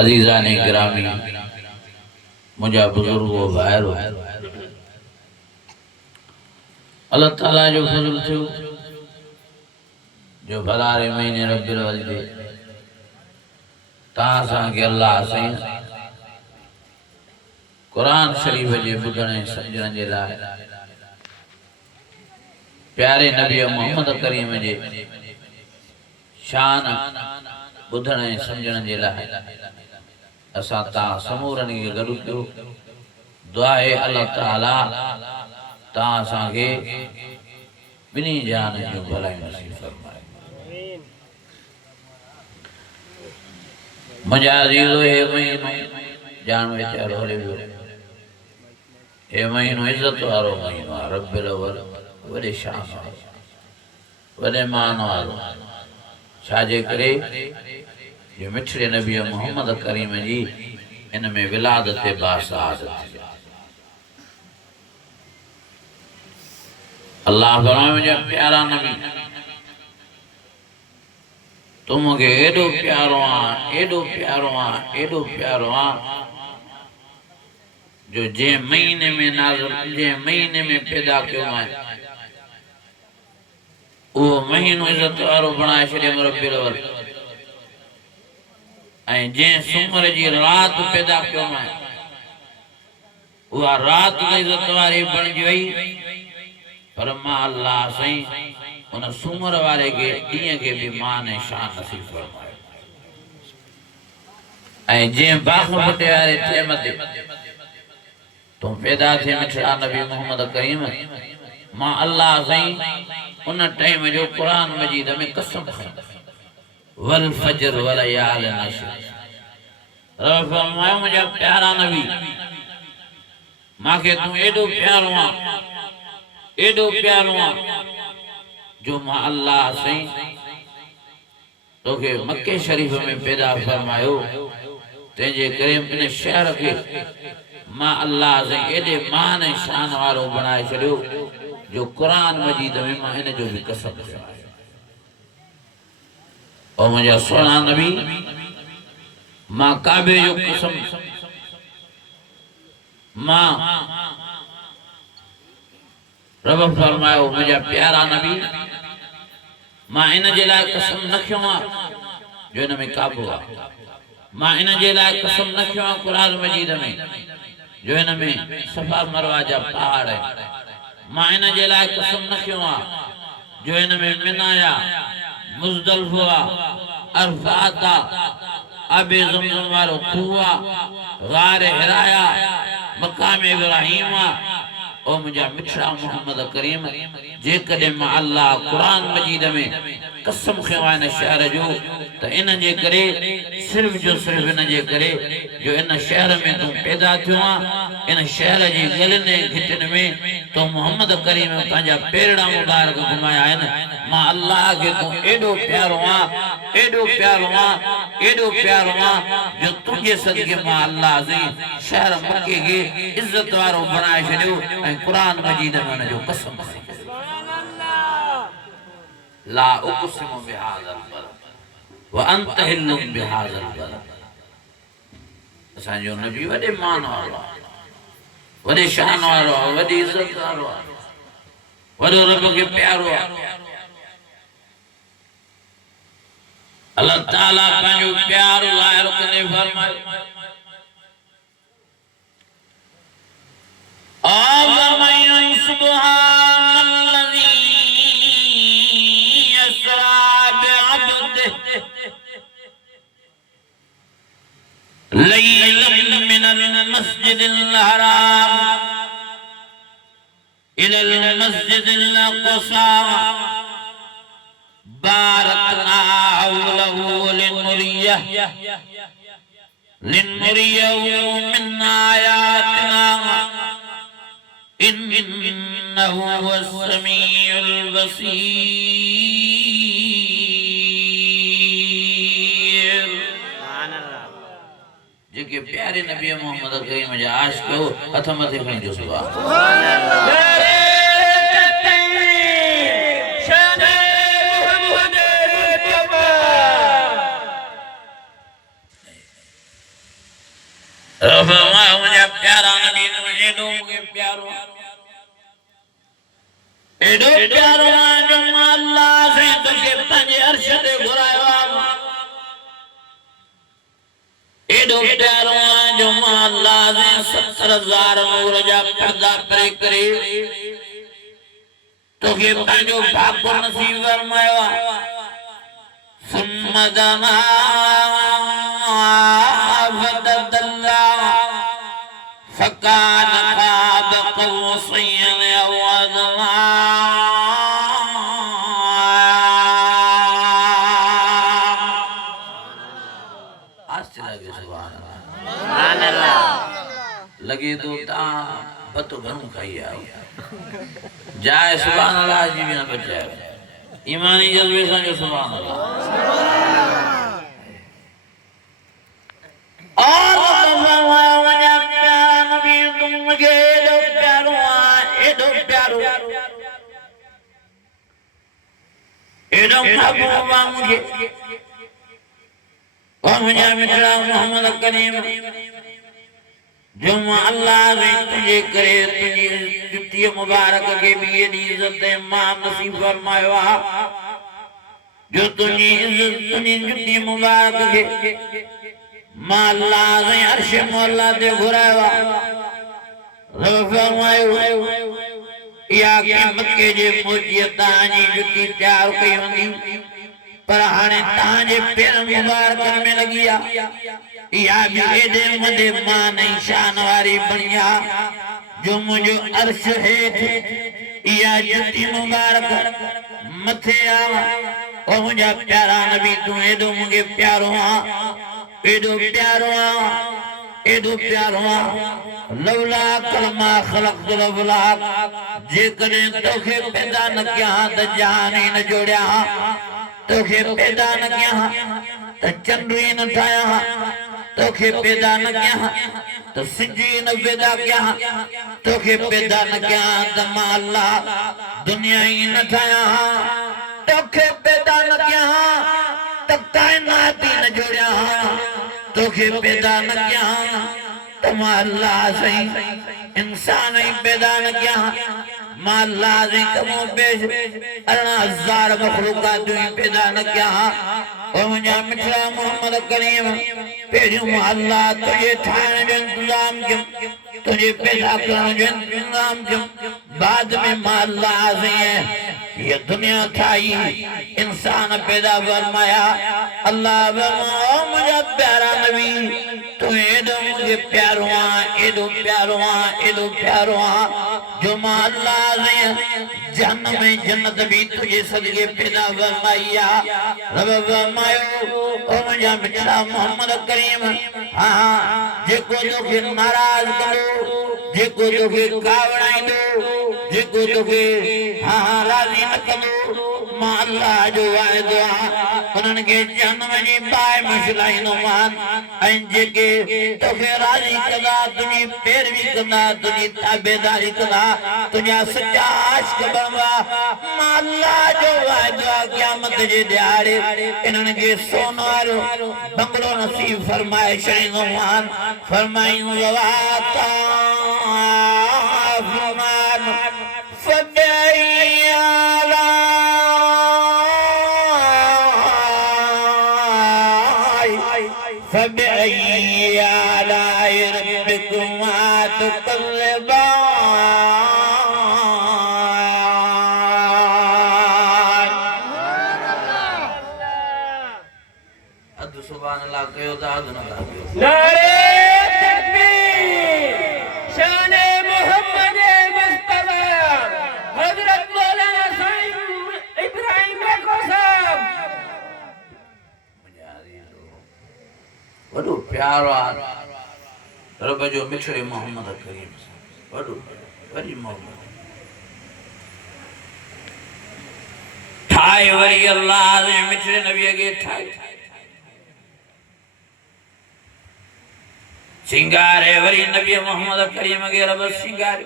अजीज़ान गिरामी मुझा बुजुर्गो भाइरो अल्लाह ताला जो फज़ल थियो जो भलारे महीने रब्बिल अव्वल जे तहां सां के अल्लाह साईं कुरान शरीफ जे ॿुधण समझण जे लाइ प्यारे नबी मोहम्मद करीम जे शान ॿुधण समझण जे लाइ असां तहां समूरनि खे गॾु कयो। दुआ है अल्लाह ताला तहां असांखे ॿिन्ही जान जूं भलाई नसीब फरमाए। मुंहिंजा अज़ीज़ो हे महीनो जान वीचारो हले वियो। हे महीनो इज़त वारो महीनो आहे। रब्बिल अव्वल वॾे शान वारो वॾे मान वारो छाजे करे जो मिठड़े नबी मोहम्मद करीम जी इन में विलादत बासादत थी। अल्लाह फरमाए मुंहिंजा प्यारा नबी तूं मूंखे एॾो प्यारो आहे एॾो प्यारो आहे एॾो प्यारो आहे जो जंहिं महीने में नाज़िल जंहिं महीने में पैदा कयो आहे उहो महीनो इज़त वारो बणाए छॾियमि रब्बिल अव्वल। ऐं जंहिं सूमर जी राति पैदा कयो आहे उहा राति इज़त वारी बणिजी वई। पर मां अल्लाह साईं उन सूमर वारे के ॾींहं के भी मान ऐं शान नसीब फरमायो। ऐं जंहिं बाग़ फटे वारे टाइम ते तूं पैदा थिए मिठड़ा नबी मोहम्मद करीम मां अल्लाह साईं उन टाइम जो कुरान मजीद में कसम खई वल फजर वल याल नशर। रब फरमायो मुंहिंजा प्यारा नबी मांखे तूं एॾो प्यारो आहे एॾो प्यारो आहे जो मां अल्लाह साईं तोखे मक्के शरीफ में पैदा फरमायो। तंहिंजे करे इन शहर खे मां अल्लाह साईं एॾे मान ऐं शान वारो बणाए छॾियो जो कुरान मजीद में मां इन जो भी कसम खयो। और मुंहिंजा सुहिणा नबी मां काबे जो कसम मां रब फरमायो मुंहिंजा प्यारा नबी मां इन जे लाइ कसम न खयो आहे जो इन में काबो आहे। मां इन जे लाइ कसम न खयो आहे कुरान मजीद में जो इन में सफा मरवा जा पहाड़ है। मां इन जे लाइ कसम न खयो आहे जो इन में मिनाया मुज़दलिफ़ा अरफात आबे ज़मज़म वारो खूह गार हिराया मकाम इब्राहिम। ओ मुझा मिठड़ा मोहम्मद करीम जेकॾहिं मां अल्लाह कुरान मजीद में कसम खयो आहे इन शहर जो त इन जे करे सिर्फ़ जो सिर्फ़ इन जे करे जो इन शहर में तूं पैदा थियो आहे इन शहर जी गलियुनि ऐं घिटियुनि में तो मोहम्मद करीम पंहिंजा पेरड़ा मुबारक घुमाया आहिनि। मां अल्लाह खे तूं एॾो प्यारो आहे एॾो प्यारो आहे एॾो प्यारो आहे जो तुंहिंजे सदके मां अल्लाह साईं शहर मके खे इज़त वारो बणाए छॾियो ऐं कुरान मजीद में उन जो कसम खई। ला उक़सिमु बिहाज़ल बलद व अंत हिल्लुम बिहाज़ल बलद। असांजो नबी वॾे मान वारो आहे वॾे शान वारो आहे वॾी इज़त वारो आहे वॾो रब खे प्यारो आहे। अल्लाह ताला पंहिंजो प्यार ज़ाहिर कंदे फरमायो आज़मयन सुब्हानल्लज़ी यसरा बिअब्दिही लैलन मिनल मस्जिदिल हराम इलल मस्जिदिल अक़सा बारकना हौलहु लिनुरियहु मिन आयातिना इन्नहु हुवस समीउल बसीर। जेके प्यारे नबी मोहम्मद करीम जा आशिक़ हो हथ मथे खणी जो सुभान अल्लाह। फरमाया मुझे प्यारा नबी तुझे लोगे प्यारो एडो प्यारो जो अल्लाह से तुझे पंजे अर्श दे घुरायो एडो प्यारो जो अल्लाह से 70,000 नूर जा पर्दा परे करे तुझे पंजो भाग नसीब फरमायो सुम्मा दना फतदल्ला फकान क़ाब क़ौसैन अव अदना लगे तो ता बतो घणो खाई आओ जाए सुभान अल्लाह जी भी ना बचाए ईमानी जज्बे से जो सुभान अल्लाह और फरमाया मुझे प्यारा नबी तुम मुझे दो प्यारो एडो प्यारो एडो महबूबा मुझे और मुझे मित्रा मोहम्मद करीम जो अल्लाह ने तुझे करे तुझे जुती मुबारक के भी ये इज्जत मां नसीब फरमायो जो तुझे इज्जत तुझे जुती मुबारक के मां अल्लाह ने अर्श मौला दे घुरायो फरमायो या कि मक्के जे मोजी ताजी जुती तैयार कई हुंदी पर हाने ताजे पैर मुबारक में लगिया या भी एडे मदे मां नहीं शान वारी बनिया जो मुझे अर्श हेठ या जुती मुबारक मथे आवा ओ मुझे प्यारा नबी तू एडो मुझे प्यारो एडो प्यारो एडो प्यारो लौला कलमा खलक़त लौला जे कने तोखे पैदा न किया त जान ही न जोड़या तोखे पैदा न किया त चंद्र ही न ठाया तोखे पैदा न किया तो सिजी न पैदा किया तोखे पैदा न किया त मां अल्लाह दुनिया ही न ठाया तोखे पैदा न किया त कायनात ही न जोड़या तोखे पैदा न किया त मां अल्लाह सही इंसान ही पैदा न किया मां अल्लाह से कमो पेश 18,000 मखलूकात ही पैदा न किया ओ मुझे मिठड़ा मोहम्मद करीम पेरियों अल्लाह तुझे ठाने जो इंतजाम क्यों तुझे पैदा करने जो इंतजाम क्यों बाद में मां अल्लाह से ये दुनिया थाई इंसान पैदा फरमाया अल्लाह मुझे प्यारा नबी तू एडो मुझे प्यारो एडो प्यारो एडो प्यारो जो मां अल्लाह ने जन्नत में जन्नत भी तुझे सदके पैदा फरमाया रब फरमायो ओ मुझे मिठड़ा मोहम्मद करीम हां जेको तोखे नाराज करो जेको तोखे कावड़ाई दो जेको तोखे हां राजी न करो मां अल्लाह जो वायदो उन्हन के जन्म जी बाय मसलाई नो मान ऐं जेके तोखे राजी कदा तुझी पैरवी कंदा तुझी ताबेदारी कंदा तुझा सच्चा आशिक बनवा मां अल्लाह जो वायदो क़यामत जे ॾियारे इन्हन के सोनो वारो बंगलो नसीब फरमाए छॾींदो मान फरमायूं ववाता फरमान फबैयाला फबैयाला रब्बिकुमा तुकल्लिबान अद सुभान अल्लाह कयो ता अद न कयो नारे तकबीर शान मोहम्मद मुस्तफा हजरत मौलाना साईं इब्राहिम को साहब वडो प्यारा रब जो मिठड़े मोहम्मद करीम वडो वरी मोहम्मद ठाए वरी अल्लाह ने मिठड़े नबी के ठाए सिंगारे वरी नबी मोहम्मद करीम के रब सिंगार